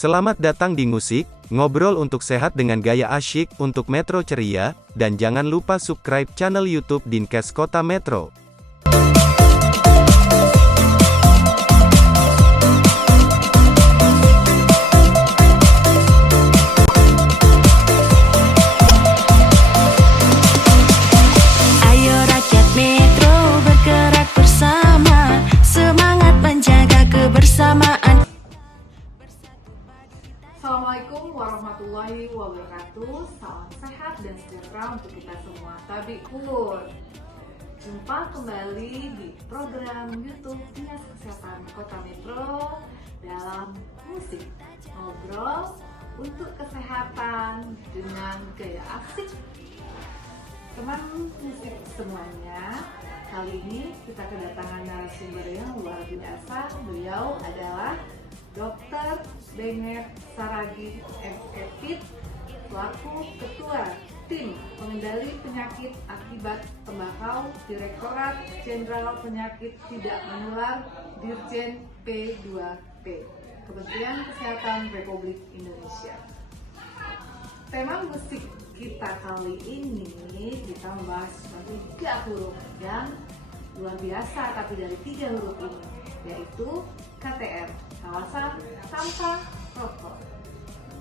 Selamat datang di Ngusik, ngobrol untuk sehat dengan gaya asyik untuk Metro Ceria, dan jangan lupa subscribe channel YouTube Dinkes Kota Metro. Ayo rakyat Metro bergerak bersama, semangat menjaga kebersamaan. Assalamualaikum warahmatullahi wabarakatuh. Salam sehat dan sejahtera untuk kita semua. Tabikur. Jumpa kembali di program YouTube Dinas Kesehatan Kota Metro dalam musik ngobrol untuk kesehatan dengan gaya asik. Teman musik semuanya, kali ini kita kedatangan narasumber yang luar biasa. Beliau adalah Dr. Benet Saragih MPhit selaku Ketua Tim Pengendali Penyakit Akibat Tembakau Direktorat Jenderal Penyakit Tidak Menular Dirjen P2P Kementerian Kesehatan Republik Indonesia. Tema musik kita kali ini kita membahas tentang 3 huruf yang luar biasa tapi dari 3 huruf ini, yaitu KTR, kawasan tanpa rokok.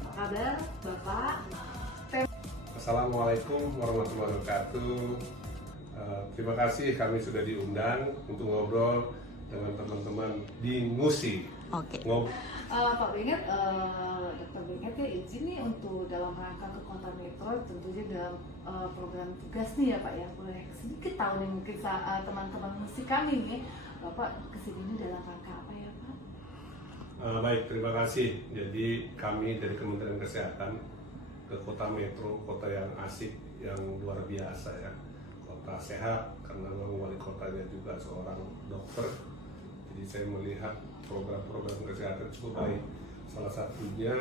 Apa kabar Bapak? Assalamualaikum warahmatullahi wabarakatuh. Terima kasih kami sudah diundang untuk ngobrol dengan teman-teman di Ngusik. Oke. Pak Benet, Dr. Benet ya izin nih untuk dalam rangka ke Kota Metro, tentunya dalam program tugas nih ya Pak ya, boleh sedikit tahu nih mungkin teman-teman musik kami nih, Bapak kesini dalam rangka apa ya Pak? Baik, terima kasih. Jadi kami dari Kementerian Kesehatan ke Kota Metro, kota yang asik, yang luar biasa ya, kota sehat karena memang wali kotanya juga seorang dokter. Jadi saya melihat program-program kesehatan cukup baik. Salah satunya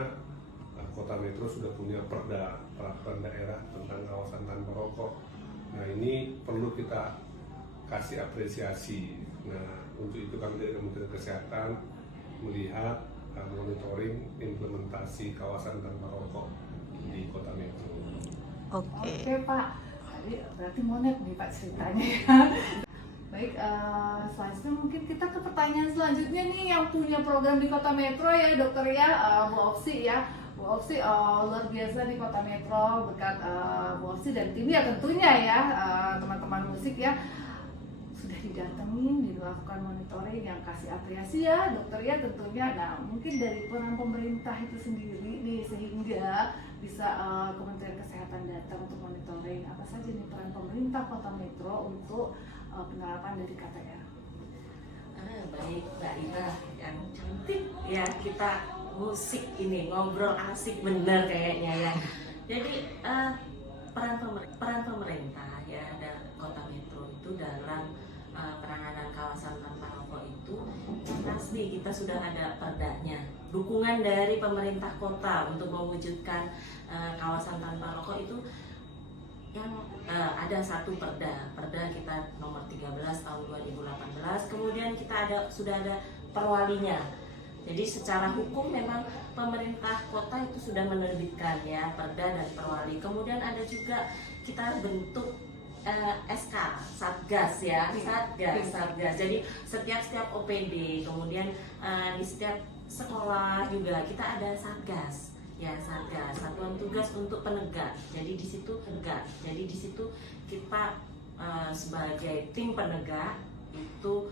Kota Metro sudah punya peraturan daerah tentang kawasan tanpa rokok. Nah ini perlu kita kasih apresiasi. Nah untuk itu kami dari Kementerian Kesehatan melihat monitoring implementasi kawasan tanpa rokok di Kota Metro. Oke Pak, jadi berarti monet nih Pak ceritanya ya. Baik, selanjutnya mungkin kita ke pertanyaan selanjutnya nih yang punya program di Kota Metro ya dokter ya, Bu Opsi ya. Bu Opsi luar biasa di Kota Metro berkat Bu Opsi dan timnya tentunya ya, teman-teman musik ya. Sudah didatengin, dilakukan monitoring yang kasih apresiasi ya dokter ya tentunya. Nah mungkin dari peran pemerintah itu sendiri nih sehingga bisa Kementerian Kesehatan datang untuk monitoring, apa saja nih peran pemerintah Kota Metro untuk penerapan dari KTR. Baik Mbak Ina yang cantik ya, kita musik ini ngobrol asik bener kayaknya ya. Jadi peran pemerintah ya dan Kota Metro itu dalam penanganan kawasan tanpa rokok itu jelas nih, kita sudah ada perdanya. Dukungan dari pemerintah kota untuk mewujudkan kawasan tanpa rokok itu yang ada satu perda kita nomor 13 tahun 2018. Kemudian kita sudah ada perwalinya. Jadi secara hukum memang pemerintah kota itu sudah menerbitkan ya perda dan perwali. Kemudian ada juga kita bentuk SK Satgas ya, Satgas. Jadi setiap OPD, kemudian di setiap sekolah juga kita ada Satgas. Ya, Satgas, satuan tugas untuk penegak. Jadi di situ penegak. Jadi di situ kita sebagai tim penegak itu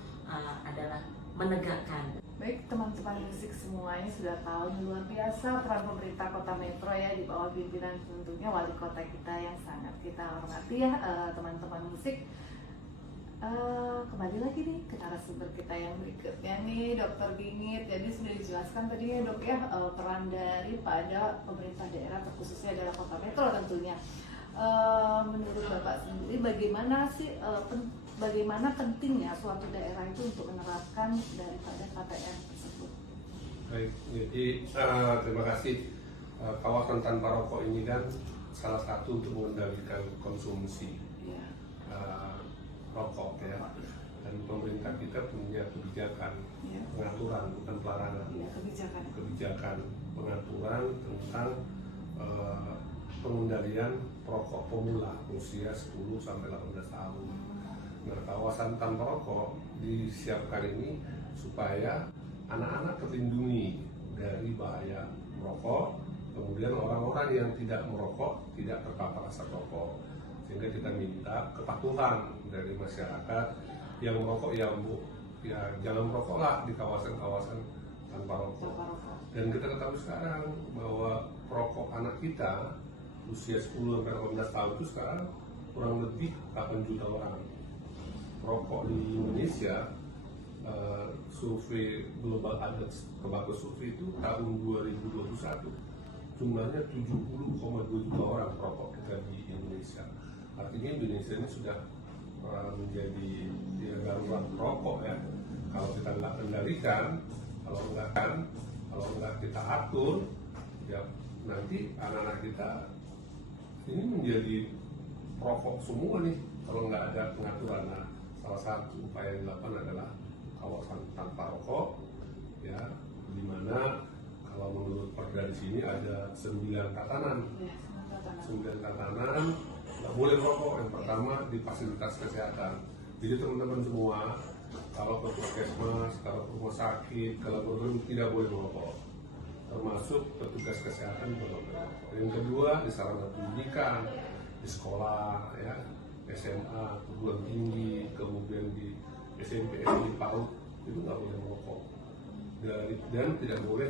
adalah menegakkan. Baik teman-teman musik semuanya sudah tahu luar biasa peran pemerintah Kota Metro ya di bawah pimpinan tentunya wali kota kita yang sangat kita hormati ya teman-teman musik. Kembali lagi nih ke narasumber kita yang berikutnya nih Dokter Bingit. Jadi sudah dijelaskan tadi ya dok ya peran daripada pemerintah daerah terkhususnya adalah Kota Metro tentunya. Menurut Bapak sendiri bagaimana sih bagaimana pentingnya suatu daerah itu untuk menerapkan daripada KTR tersebut? Baik, jadi terima kasih. Kawasan tanpa rokok ini kan salah satu untuk mengendalikan konsumsi rokok ya, dan pemerintah kita kita punya kebijakan Ya. pengaturan, bukan pelarangan. Ya, Kebijakan pengaturan tentang pengendalian perokok pemula usia 10 sampai 18 tahun. Nah, kawasan tanpa rokok disiapkan ini supaya anak-anak terlindungi dari bahaya merokok, kemudian orang-orang yang tidak merokok tidak terpapar asap rokok. Sehingga kita minta kepatuhan dari masyarakat yang merokok ya jangan merokoklah di kawasan-kawasan tanpa rokok. Dan kita ketahui sekarang bahwa perokok anak kita usia 10 sampai 18 tahun itu sekarang kurang lebih 8 juta orang. Perokok di Indonesia, survei Global Adult Tobacco Survey itu tahun 2021 jumlahnya 70,2 juta orang perokok kita di Indonesia. Artinya Indonesia ini sudah menjadi darurat perokok ya. Kalau kita nggak kendalikan, kalau nggak kita atur, ya nanti anak-anak kita ini menjadi perokok semua nih kalau nggak ada pengaturan. Nah, salah satu upaya yang dilakukan adalah kawasan tanpa rokok, ya, di mana kalau menurut Perda di sini ada 9 tatanan. 9 tatanan nggak boleh rokok. Yang pertama di fasilitas kesehatan. Jadi teman-teman semua kalau ke puskesmas, kalau ke rumah sakit, kalau ke tidak boleh merokok. Termasuk petugas kesehatan tidak boleh merokok. Yang kedua di sarana pendidikan, di sekolah, ya, SMA, perguruan tinggi, kemudian di SMP, SD, PAUD itu nggak boleh merokok. Dan tidak boleh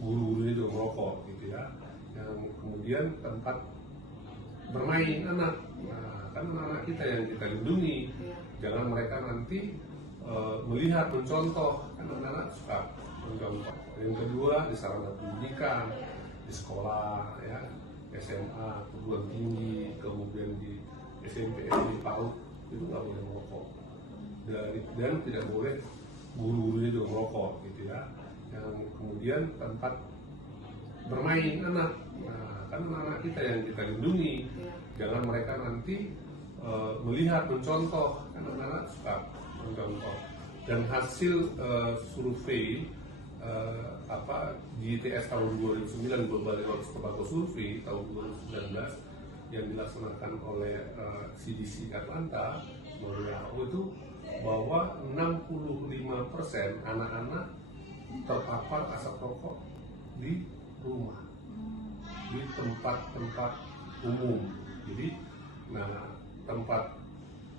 guru-guru itu merokok, gitu ya. Yang kemudian tempat bermain anak, nah, kan anak kita yang kita lindungi, jangan mereka nanti melihat, mencontoh, kan anak-anak suka mencontoh. Yang kedua di sarana pendidikan, di sekolah, ya, SMA, perguruan tinggi, kemudian di SMP, SD, PAUD itu nggak boleh merokok. Dan tidak boleh guru-guru itu merokok, gitu ya. Yang kemudian tempat bermain anak, nah, kan anak kita yang kita lindungi, jangan mereka nanti melihat, mencontoh, kan anak-anak suka mencontoh. Dan hasil survei GTS tahun 2009 Global Adult Tobacco Survey tahun 2019 yang dilaksanakan oleh CDC Atlanta itu bahwa 65% anak-anak terpapar asap rokok di rumah, di tempat-tempat umum. Jadi, nah, tempat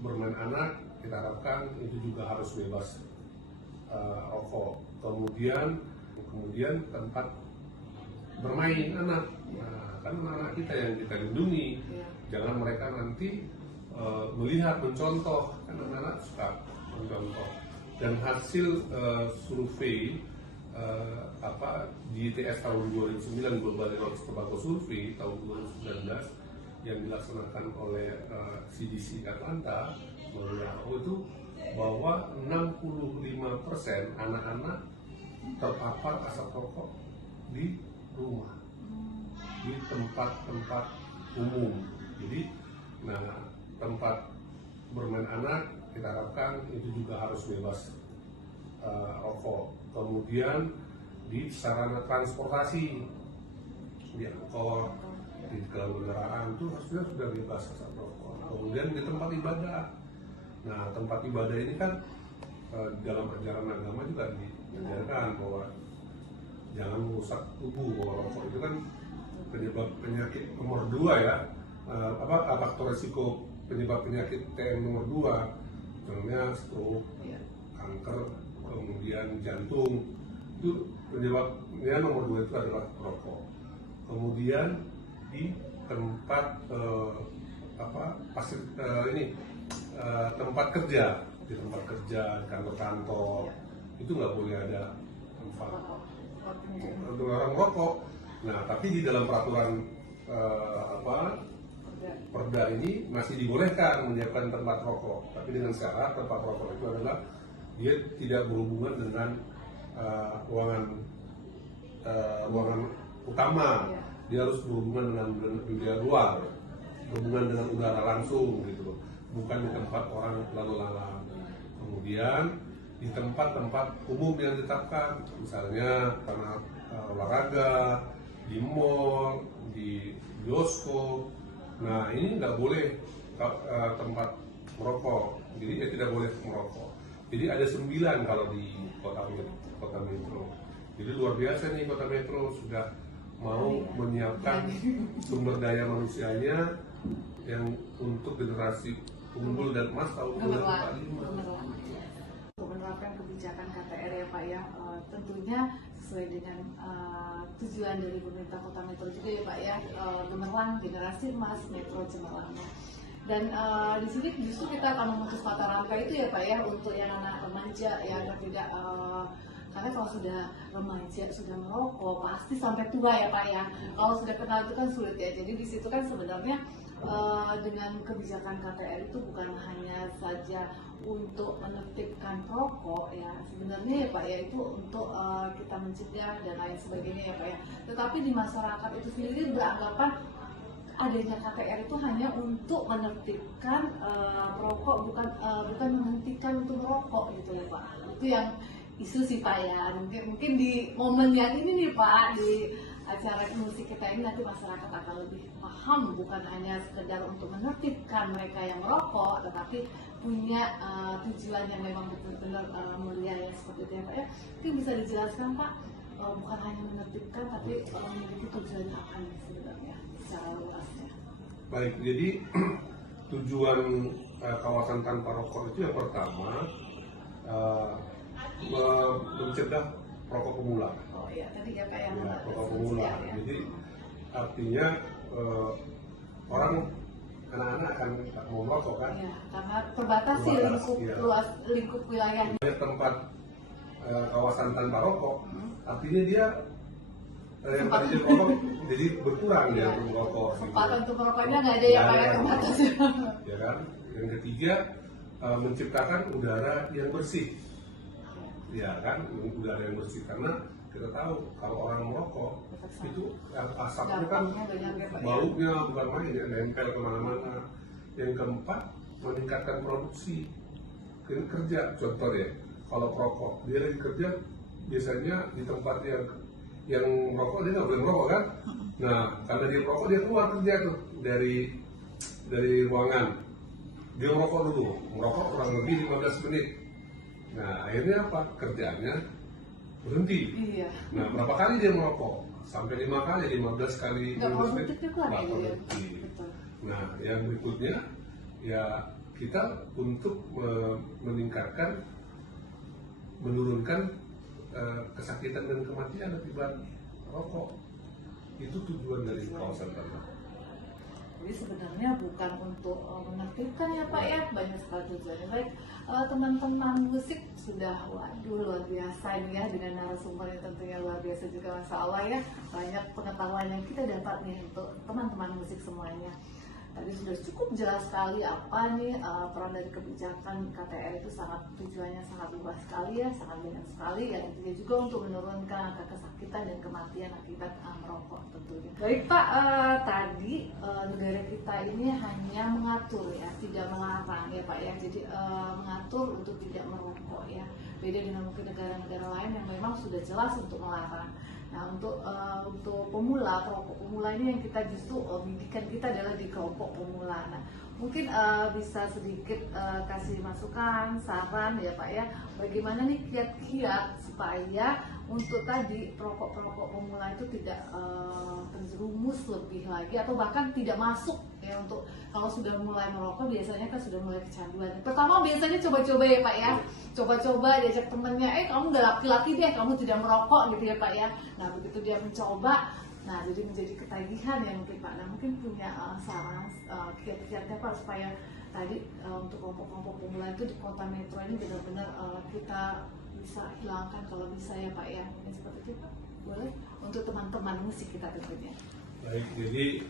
bermain anak kita harapkan itu juga harus bebas rokok. Kemudian tempat bermain anak, nah, kan anak kita yang kita lindungi, jangan mereka nanti melihat, mencontoh, kan anak-anak suka mencontoh. Dan hasil survei GTS tahun 2009 Global Adult Tobacco Survey tahun 2019 yang dilaksanakan oleh CDC Atlanta itu bahwa 65% anak-anak terpapar asap rokok di rumah, di tempat-tempat umum. Jadi, nah, tempat bermain anak kita harapkan itu juga harus bebas rokok. Kemudian di sarana transportasi, di angkot, di kendaraan itu harusnya sudah bebas asap rokok. Kemudian di tempat ibadah. Nah, tempat ibadah ini kan dalam ajaran agama juga diajarkan bahwa jangan merusak tubuh, bahwa rokok itu kan penyebab penyakit nomor 2 ya. Faktor risiko penyebab penyakit TN nomor 2, contohnya stroke, kanker, kemudian jantung. Itu penyebabnya nomor 2 itu adalah rokok. Kemudian di tempat tempat kerja, di tempat kerja, di kantor-kantor, itu nggak boleh ada tempat untuk orang merokok. Nah, tapi di dalam peraturan Perda ini masih dibolehkan menyiapkan tempat rokok, tapi dengan syarat tempat rokok itu adalah dia tidak berhubungan dengan ruangan utama, dia harus berhubungan dengan dunia luar, berhubungan dengan udara langsung gitu, bukan di tempat orang lalu lalang. Kemudian di di tempat-tempat umum yang ditetapkan, misalnya tanah olahraga, di mall, di bioskop. Nah ini nggak boleh tempat merokok, jadi tidak boleh merokok. Jadi ada 9 kalau di kota metro. Jadi luar biasa nih kota metro sudah mau menyiapkan sumber daya manusianya yang untuk generasi unggul dan emas tahun 2045. Menerapkan kebijakan KTR ya Pak ya, tentunya sesuai dengan tujuan dari pemerintah Kota Metro juga ya Pak ya, gemerlang generasi emas Metro Cemerlang. Dan di sini justru kita akan memutus mata rantai itu ya Pak ya, untuk yang anak remaja yang tidak karena kalau sudah remaja sudah merokok pasti sampai tua ya Pak ya. Kalau sudah kenal itu kan sulit ya. Jadi di situ kan sebenarnya dengan kebijakan KTR itu bukan hanya saja untuk menertibkan rokok ya, sebenarnya ya Pak ya, itu untuk kita mencegah dan lain sebagainya ya Pak ya. Tetapi di masyarakat itu sendiri beranggapan adanya KTR itu hanya untuk menertibkan rokok, bukan menghentikan untuk merokok gitu ya Pak. Itu yang isu sih Pak ya. Mungkin di momen yang ini nih Pak, di acara musik kita ini nanti masyarakat akan lebih paham, bukan hanya sekedar untuk menertibkan mereka yang merokok, tetapi punya tujuan yang memang benar-benar mulia ya, seperti itu ya Pak ya. Mungkin bisa dijelaskan Pak, bukan hanya menertibkan tapi memiliki tujuan apa nih sebenarnya secara luasnya. Baik, jadi tujuan kawasan tanpa rokok itu yang pertama mencegah rokok pemula. Oh iya, tadi ya Pak yang Rokok pemula. ya. Jadi artinya orang anak-anak akan mau merokok kan? Iya, karena terbatas sih lingkup wilayah. Banyak tempat kawasan tanpa rokok, artinya dia yang tadi rokok jadi berkurang dia untuk merokok. Kesempatan untuk merokoknya nggak ada yang pakai terbatas. Ya kan? Yang ketiga menciptakan udara yang bersih. Ya kan, udara yang bersih, karena kita tahu kalau orang merokok itu asapnya kan baunya bukan main ya, nempel kemana-mana. Yang keempat, meningkatkan produksi kerja. Contoh ya, kalau perokok dia lagi kerja biasanya di tempat yang merokok dia nggak boleh merokok kan. Nah karena dia merokok dia keluar kerja tuh dari ruangan, dia merokok kurang lebih 15 menit. Nah akhirnya apa, kerjaannya berhenti. Iya. Nah berapa kali dia merokok? Sampai 5 kali, 15 kali. Nggak produktif juga kan ya. Nah yang berikutnya ya kita untuk menurunkan kesakitan dan kematian akibat rokok. Itu tujuan dari kawasan tanpa. Jadi sebenarnya bukan untuk menertibkan ya Pak ya, banyak sekali tujuannya. Baik, teman-teman musik sudah luar biasa ini ya, dengan narasumber yang tentunya luar biasa juga, Masya Allah ya. Banyak pengetahuan yang kita dapat nih untuk teman-teman musik semuanya. Tadi sudah cukup jelas sekali apa nih peran dari kebijakan KTR itu, tujuannya sangat luas sekali ya, sangat banyak sekali ya. Intinya juga untuk menurunkan angka kesakitan dan kematian akibat merokok tentunya. Baik Pak, tadi negara kita ini hanya mengatur ya, tidak melarang ya Pak ya. Jadi mengatur untuk tidak merokok ya. Beda dengan mungkin negara-negara lain yang memang sudah jelas untuk melarang. Nah untuk pemula, perokok pemula ini yang kita justru bidikan kita adalah di kelompok pemula. Nah mungkin bisa sedikit kasih masukan, saran ya Pak ya, bagaimana nih kiat-kiat supaya untuk tadi perokok-perokok pemula itu tidak terjerumus lebih lagi atau bahkan tidak masuk ya. Untuk kalau sudah mulai merokok biasanya kan sudah mulai kecanduan. Pertama biasanya coba-coba ya Pak ya, coba-coba diajak temennya, kamu nggak laki-laki deh, kamu tidak merokok gitu ya Pak ya. Nah begitu dia mencoba, nah jadi menjadi ketagihan ya mungkin Pak. Nah mungkin punya saran kiat-kiatnya Pak supaya tadi untuk kelompok-kelompok pemula itu di kota metro ini benar-benar kita bisa hilangkan kalau bisa ya Pak ya. Mungkin seperti itu Pak, boleh untuk teman-teman musik kita tentunya. Baik, jadi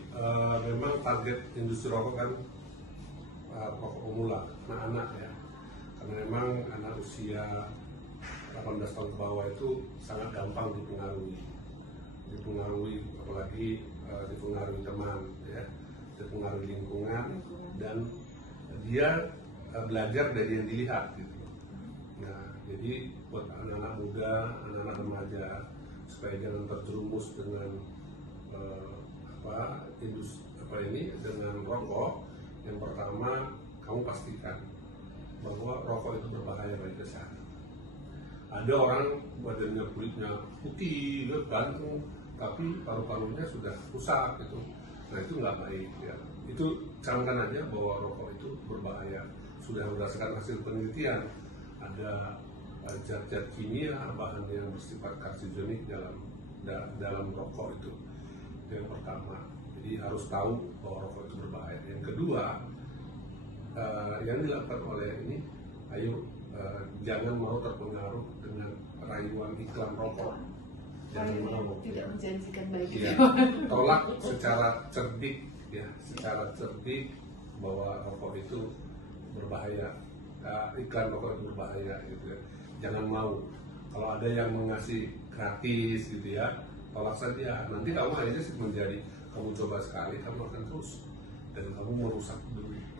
memang target industri rokok kan rokok pemula, anak-anak ya. Karena memang anak usia 18 tahun ke bawah itu sangat gampang dipengaruhi, apalagi dipengaruhi teman ya, dipengaruhi lingkungan, dan dia belajar dari yang dilihat gitu. Nah jadi Jadi buat anak-anak muda, anak-anak remaja supaya jangan terjerumus dengan dengan rokok. Yang pertama, kamu pastikan bahwa rokok itu berbahaya bagi kesehatan. Ada orang badannya kulitnya putih, ganteng, tapi paru-parunya sudah rusak gitu. Nah itu nggak baik ya. Itu camkan aja bahwa rokok itu berbahaya. Sudah berdasarkan hasil penelitian, ada zat-zat kimia, bahan yang bersifat karsigenik dalam rokok itu. Yang pertama, jadi harus tahu bahwa rokok itu berbahaya. Yang kedua, yang dilakukan oleh ini, jangan mau terpengaruh dengan rayuan iklan rokok. Jangan mau tidak menjanjikan baik. Ya, tolak secara cerdik ya, secara cerdik bahwa rokok itu berbahaya, iklan rokok itu berbahaya gitu ya. Jangan mau. Kalau ada yang mengasih gratis gitu ya, tolak saja. Nanti kamu aja menjadi, kamu coba sekali, kamu akan terus, dan kamu merusak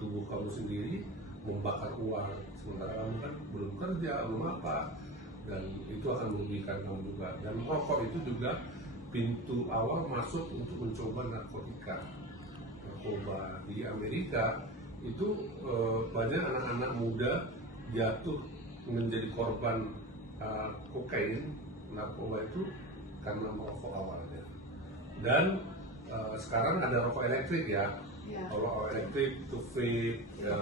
tubuh kamu sendiri, membakar uang, sementara kamu kan belum kerja, belum apa, dan itu akan merugikan kamu juga. Dan rokok itu juga pintu awal masuk untuk mencoba narkotika. Narkoba di Amerika itu banyak anak-anak muda jatuh menjadi korban kokain, narkoba itu karena merokok awalnya. Dan sekarang ada rokok elektrik ya. Kalau rokok elektrik itu vape ya,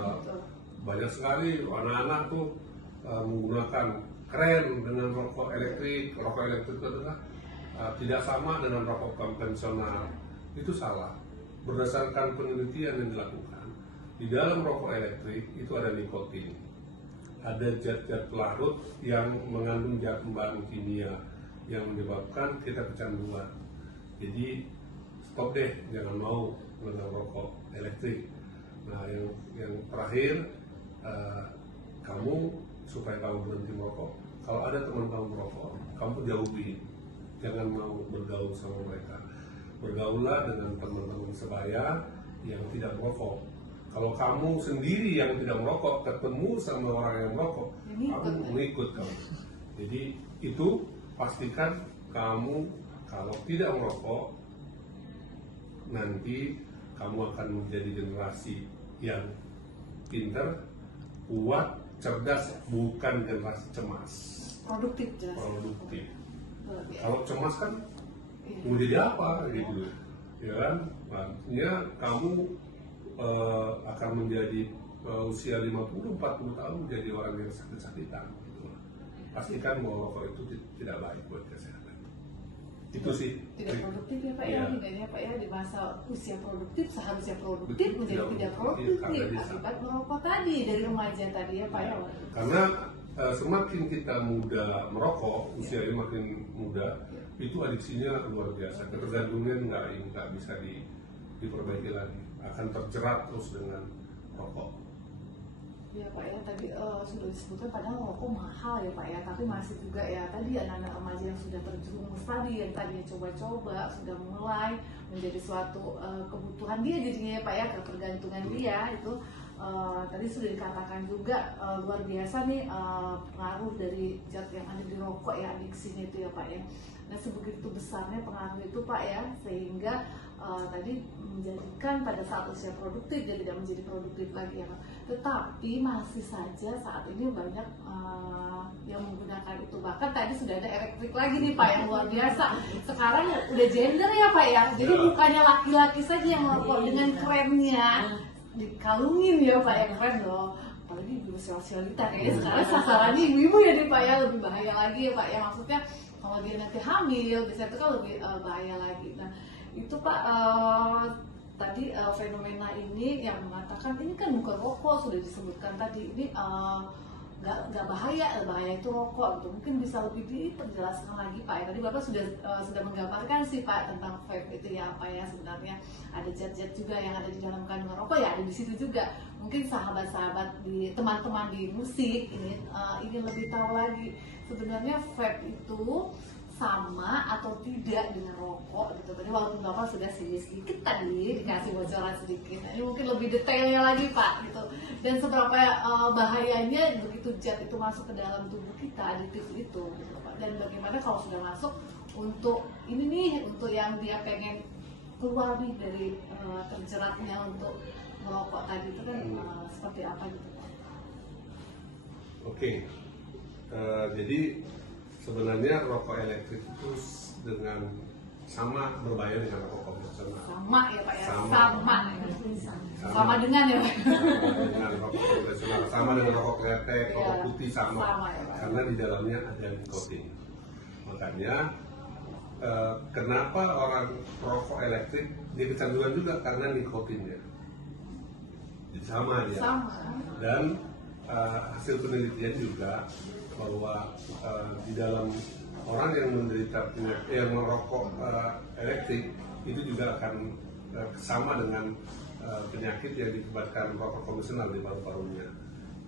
banyak sekali anak-anak tuh menggunakan, keren dengan rokok elektrik. Rokok elektrik itu adalah tidak sama dengan rokok konvensional. Itu salah. Berdasarkan penelitian yang dilakukan, di dalam rokok elektrik itu ada nikotin, ada zat-zat pelarut yang mengandung zat bahan kimia yang menyebabkan kita kecanduan. Jadi stop deh, jangan mau menggunakan rokok elektrik. Nah yang terakhir, kamu supaya kamu berhenti merokok, kalau ada teman kamu merokok, kamu jauhi, jangan mau bergaul sama mereka. Bergaullah dengan teman-teman sebaya yang tidak merokok. Kalau kamu sendiri yang tidak merokok, ketemu sama orang yang merokok, kamu mengikut kamu. Jadi itu pastikan kamu kalau tidak merokok, nanti kamu akan menjadi generasi yang pintar, kuat, cerdas, bukan generasi cemas. Produktif jelas. Produktif. Kalau cemas kan mau jadi apa gitu, ya kan? Artinya kamu akan menjadi usia 50-40 tahun menjadi orang yang sakit-sakitan. Gitu. Pastikan bahwa rokok itu tidak baik buat kesehatan. Itu sih. Tidak produktif ya Pak ya, ya Pak ya, di masa usia produktif seharusnya produktif menjadi tidak produktif akibat merokok tadi dari remaja tadi ya Pak ya. Karena semakin kita muda merokok, usianya makin muda, itu adiksinya luar biasa. Ketergantungan nggak bisa diperbaiki lagi, akan terjerat terus dengan rokok. Ya Pak ya, tadi sudah disebutkan padahal rokok mahal ya Pak ya, tapi masih juga ya tadi anak-anak remaja yang sudah terjerumus tadi, yang tadinya coba-coba sudah mulai menjadi suatu kebutuhan dia jadinya ya Pak ya, ketergantungan dia itu tadi sudah dikatakan juga luar biasa nih pengaruh dari zat yang ada di rokok ya, adiksinya itu ya Pak ya. Nah sebegitu besarnya pengaruh itu Pak ya, sehingga tadi menjadikan pada saat usia produktif dia tidak menjadi produktif lagi ya Pak. Tetapi masih saja saat ini banyak yang menggunakan itu, bahkan tadi sudah ada elektrik lagi nih Pak yang luar biasa. Sekarang udah gender ya Pak ya, jadi bukannya laki-laki saja yang merokok dengan kerennya dikalungin ya Pak ya, keren loh. Apalagi ibu sosialita kayaknya sekarang sasarannya ibu-ibu ya nih Pak ya, lebih bahaya lagi ya Pak ya. Maksudnya kalau dia nanti hamil, biasanya itu kan lebih bahaya lagi. Nah itu Pak tadi fenomena ini yang mengatakan ini kan bukan rokok, sudah disebutkan tadi ini nggak bahaya, bahaya itu rokok gitu. Mungkin bisa lebih diperjelaskan lagi Pak ya. Tadi Bapak sudah menggambarkan sih Pak tentang vape itu ya apa ya, sebenarnya ada zat-zat juga yang ada di dalam kandungan rokok ya, ada di situ juga. Mungkin sahabat-sahabat di teman-teman di musik ini ingin lebih tahu lagi sebenarnya vape itu sama atau tidak dengan rokok gitu. Tadi walaupun Bapak sudah sedikit tadi dikasih bocoran sedikit, nah, ini mungkin lebih detailnya lagi Pak gitu. Dan seberapa bahayanya begitu zat itu masuk ke dalam tubuh kita, aditif itu gitu Pak. Dan bagaimana kalau sudah masuk untuk ini nih, untuk yang dia pengen keluar nih dari terjeratnya untuk merokok tadi itu kan seperti apa gitu Pak? Oke, jadi sebenarnya rokok elektrik itu dengan sama berbahaya dengan rokok konvensional. Sama ya Pak ya? Sama Dengan ya Pak? dengan rokok konvensional, sama dengan rokok kretek, rokok putih sama ya, Pak. karena di dalamnya ada nikotin. Makanya kenapa orang rokok elektrik dia kecanduan juga karena nikotinnya. Jadi sama dia. Dan hasil penelitian juga bahwa di dalam orang yang menderita yang merokok elektrik itu juga akan sama dengan penyakit yang diakibatkan rokok konvensional di paru-parunya.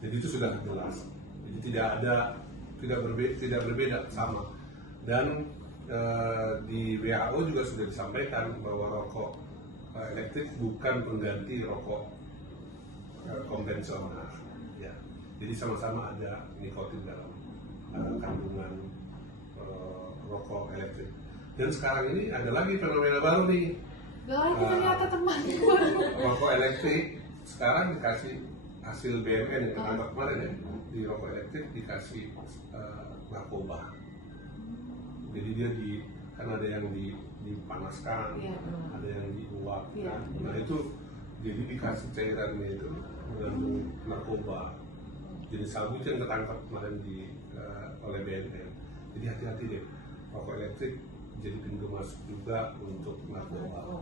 Jadi itu sudah jelas. Jadi tidak berbeda sama. Dan di WHO juga sudah disampaikan bahwa rokok elektrik bukan pengganti rokok konvensional. Ya. Jadi sama-sama ada nikotin dalam kandungan rokok elektrik. Dan sekarang ini ada lagi fenomena baru nih. Ternyata teman. Rokok elektrik sekarang dikasih hasil BMN yang ketangkap kemarin ya, di rokok elektrik dikasih narkoba. Jadi dia kan ada yang dipanaskan, ada yang diuap. Nah itu jadi dikasih cairannya itu mengandung narkoba. Jadi sabu itu yang ketangkap kemarin oleh BNN. Jadi hati-hati deh, rokok elektrik jadi pintu masuk juga untuk narkoba.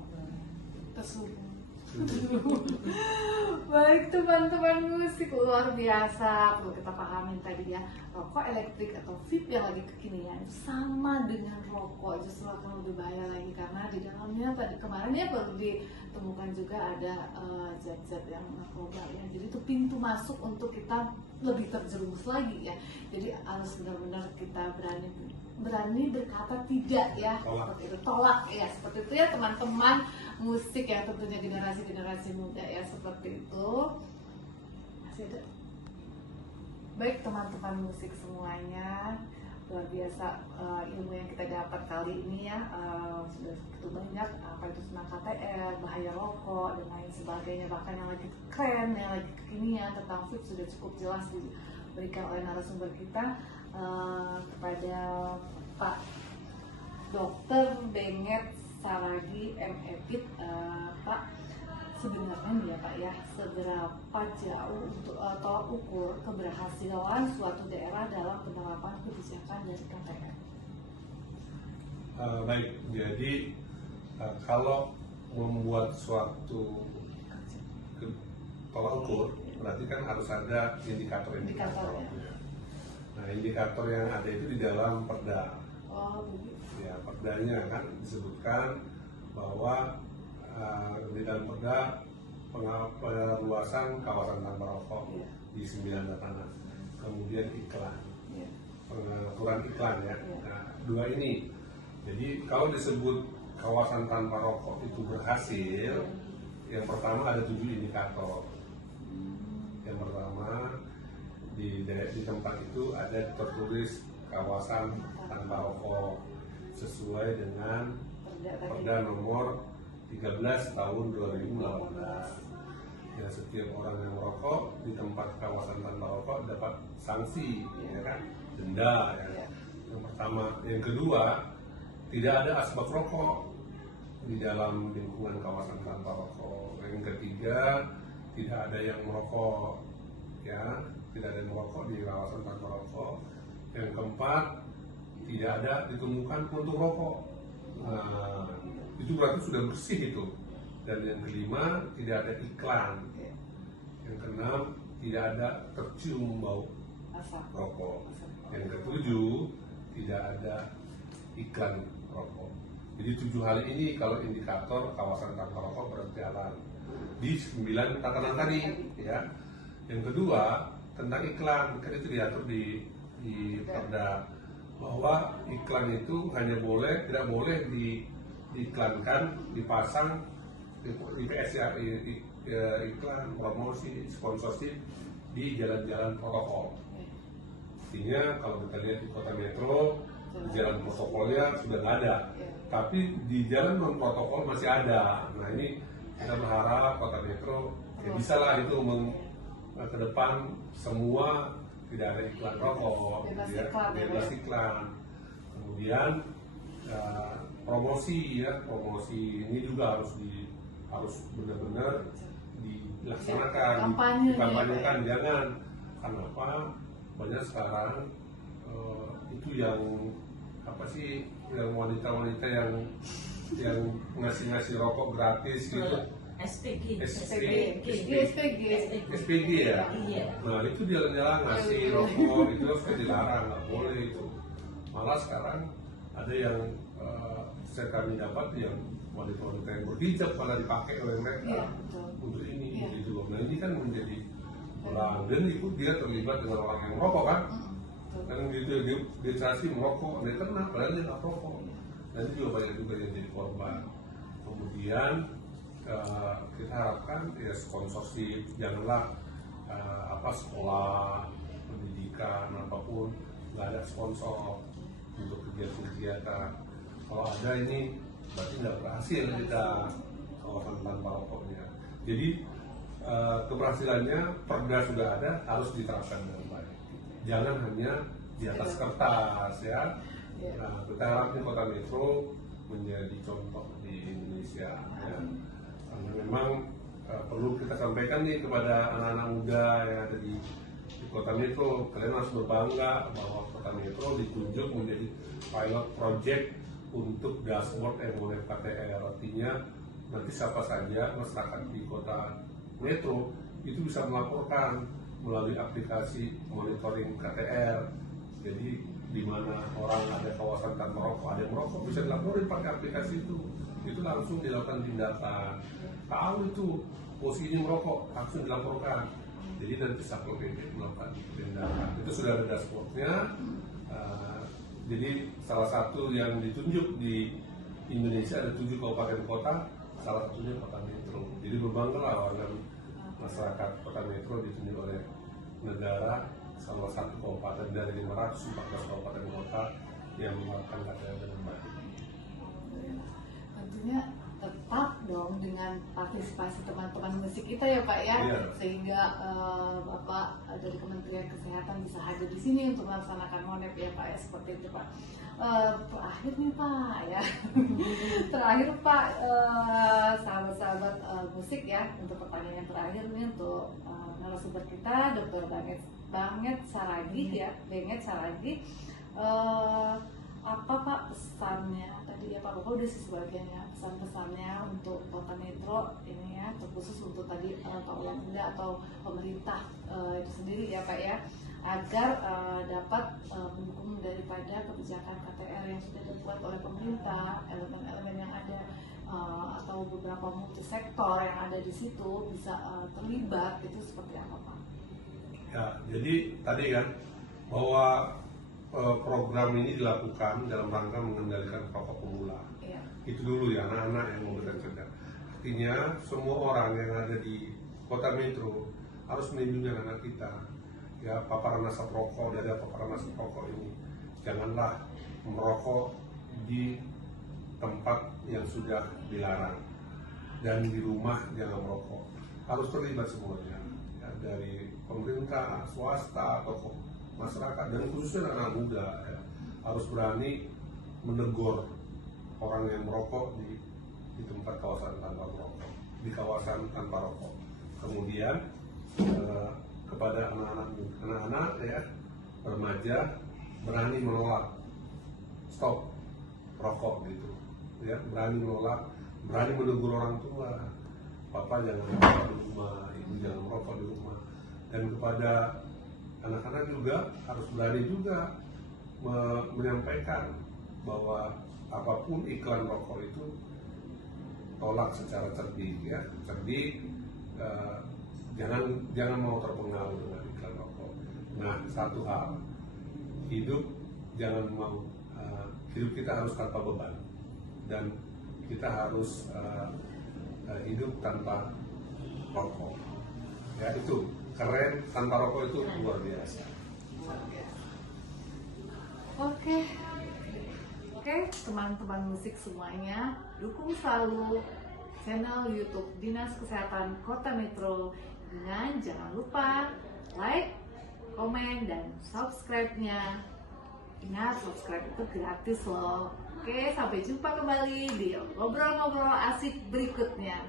Baik teman-teman musik, luar biasa. Perlu kita pahamin tadi ya, rokok elektrik atau vape yang lagi kekinian sama dengan rokok, justru akan lebih bahaya lagi karena di dalamnya tadi kemarin ya baru ditemukan juga ada zat-zat yang narkoba ya. Jadi itu pintu masuk untuk kita lebih terjerumus lagi ya. Jadi harus benar-benar kita berani berkata tidak ya, seperti itu, tolak ya, seperti itu ya teman-teman musik ya, tentunya generasi muda ya, seperti itu. Masih ada. Baik teman-teman musik semuanya, luar biasa ilmu yang kita dapat kali ini ya, sudah begitu banyak apa itu tentang KTR, bahaya rokok dan lain sebagainya, bahkan yang lagi keren, yang lagi kekinian tentang vape sudah cukup jelas diberikan oleh narasumber kita kepada Pak Dr. Benget Saragi M.Epit. Pak, sebenarnya nih ya Pak ya, seberapa jauh untuk tolak ukur keberhasilan suatu daerah dalam penerapan kebijakan dari KTR? Baik, jadi kalau membuat suatu tolak ukur berarti kan harus ada indikator. Nah, indikator yang ada itu di dalam perda. Ya, perdanya kan disebutkan bahwa di dalam perda perluasan kawasan tanpa rokok di 9 dataran. Kemudian iklan, pengaturan iklan ya. Nah, dua ini. Jadi kalau disebut kawasan tanpa rokok itu berhasil, yang pertama ada 7 indikator. Yang pertama di tempat itu ada tertulis kawasan tanpa rokok sesuai dengan Perda nomor 13 tahun 2018. Ya, setiap orang yang merokok di tempat kawasan tanpa rokok dapat sanksi, ya kan, denda ya. Yang pertama, yang kedua, tidak ada asbak rokok di dalam lingkungan kawasan tanpa rokok. Yang ketiga, tidak ada yang merokok, ya, tidak ada yang merokok di kawasan tanpa rokok. Yang keempat, tidak ada ditemukan puntung rokok. Nah, itu berarti sudah bersih itu. Dan yang kelima, tidak ada iklan. Yang keenam, tidak ada tercium bau rokok. Yang ketujuh, tidak ada iklan rokok. Jadi 7 hal ini kalau indikator kawasan tanpa rokok berjalan di 9 tatanan tadi, ya. Yang kedua, tentang iklan, kan itu diatur di Perda bahwa iklan itu hanya tidak boleh diiklankan, dipasang di PSA, iklan, promosi, sponsorship di jalan-jalan protokol. Artinya kalau kita lihat di kota metro, jalan protokolnya sudah nggak ada, tapi di jalan non protokol masih ada. Nah ini kita berharap kota metro ya bisa lah itu ke depan semua tidak ada iklan rokok, bebas iklan. Kemudian promosi ini juga harus benar-benar dilaksanakan, dikampanyekan. Jangan kenapa banyak sekarang itu yang wanita-wanita yang ngasih rokok gratis gitu. SPG ya. Iya. Nah itu jalan-jalan ngasih rokok itu harus dilarang, nggak boleh itu. Malah sekarang ada yang kami dapat yang wanita-wanita yang berhijab malah dipakai oleh mereka untuk ini gitu. Nah ini kan menjadi pelan, dan itu dia terlibat dengan orang yang merokok kan. Kan gitu dia kasih merokok, dia kena padahal dia nggak merokok. Dan itu juga banyak juga yang jadi korban. Kemudian kita harapkan ya sponsorship, janganlah sekolah, pendidikan apapun nggak ada sponsor untuk kegiatan-kegiatan. Kalau ada ini berarti nggak berhasil kita kawasan tanpa rokoknya. Jadi keberhasilannya perda sudah ada, harus diterapkan dengan baik. Jangan hanya di atas kertas ya. Nah, kita harapkan kota metro menjadi contoh di Indonesia ya. Karena memang perlu kita sampaikan nih kepada anak-anak muda yang ada di kota metro, kalian harus berbangga bahwa kota metro ditunjuk menjadi pilot project untuk dashboard MONET KTR. Artinya nanti siapa saja masyarakat di kota metro itu bisa melaporkan melalui aplikasi monitoring KTR. Jadi di mana orang ada kawasan tanpa rokok, ada yang merokok, bisa dilaporin pakai aplikasi itu langsung dilakukan tindakan. Tahu itu posisinya merokok, langsung dilaporkan. Jadi nanti Satpol PP melakukan tindakan. Itu sudah ada dashboardnya. Jadi salah satu yang ditunjuk di Indonesia ada 7 kabupaten kota, salah satunya kota metro. Jadi berbanggalah warga masyarakat kota metro ditunjuk oleh negara salah satu kabupaten dari 514 kabupaten kota yang menerapkan KTR dengan baik. Tentunya tetap dong dengan partisipasi teman-teman musik kita ya Pak ya, sehingga Bapak dari Kementerian Kesehatan bisa hadir di sini untuk melaksanakan MONET ya Pak ya, seperti itu Pak. Terakhir nih Pak ya, terakhir Pak, sahabat-sahabat musik ya, untuk pertanyaan terakhir nih untuk narasumber kita Dr. Banget Saragih ya, apa Pak pesannya tadi ya Pak, Bapak udah sebagian ya pesan-pesannya untuk kota metro ini ya, terkhusus untuk tadi Pak Ulang Muda atau pemerintah itu sendiri ya Pak ya, agar dapat mendukung daripada kebijakan KTR yang sudah dibuat oleh pemerintah, elemen-elemen yang ada atau beberapa multisektor yang ada di situ bisa terlibat, itu seperti apa Pak? Ya, jadi tadi kan bahwa program ini dilakukan dalam rangka mengendalikan rokok pemula. Itu dulu ya, anak-anak yang mau bekerja. Artinya semua orang yang ada di kota metro harus melindungi anak kita. Ya, paparan asap rokok, dari paparan asap rokok ini janganlah merokok di tempat yang sudah dilarang, dan di rumah jangan merokok. Harus terlibat semuanya, ya, dari pemerintah, swasta, tokoh masyarakat, dan khususnya anak muda ya, harus berani menegur orang yang merokok di tempat kawasan tanpa rokok, di kawasan tanpa rokok. Kemudian kepada anak-anak ya, remaja, berani menolak, stop rokok gitu ya, berani menolak, berani menegur orang tua, papa jangan merokok di rumah, ibu jangan merokok di rumah. Dan kepada anak-anak juga harus berani juga menyampaikan bahwa apapun iklan rokok itu tolak secara cerdik ya, cerdik, jangan mau terpengaruh dengan iklan rokok. Nah, satu hal, hidup jangan mau hidup kita harus tanpa beban, dan kita harus hidup tanpa rokok. Ya, itu keren, tanpa rokok itu luar biasa. Oke, teman-teman musik semuanya, dukung selalu channel YouTube Dinas Kesehatan Kota Metro dengan jangan lupa like, komen, dan subscribe-nya. Ingat, subscribe itu gratis loh. Oke, sampai jumpa kembali di ngobrol-ngobrol asik berikutnya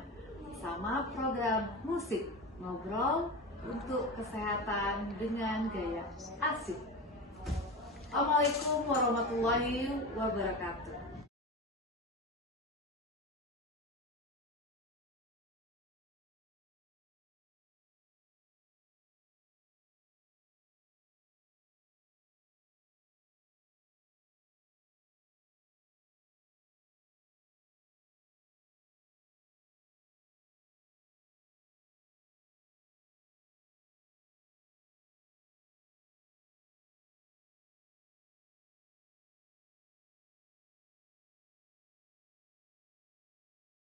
sama program musik ngobrol untuk kesehatan dengan gaya asik. Assalamualaikum warahmatullahi wabarakatuh.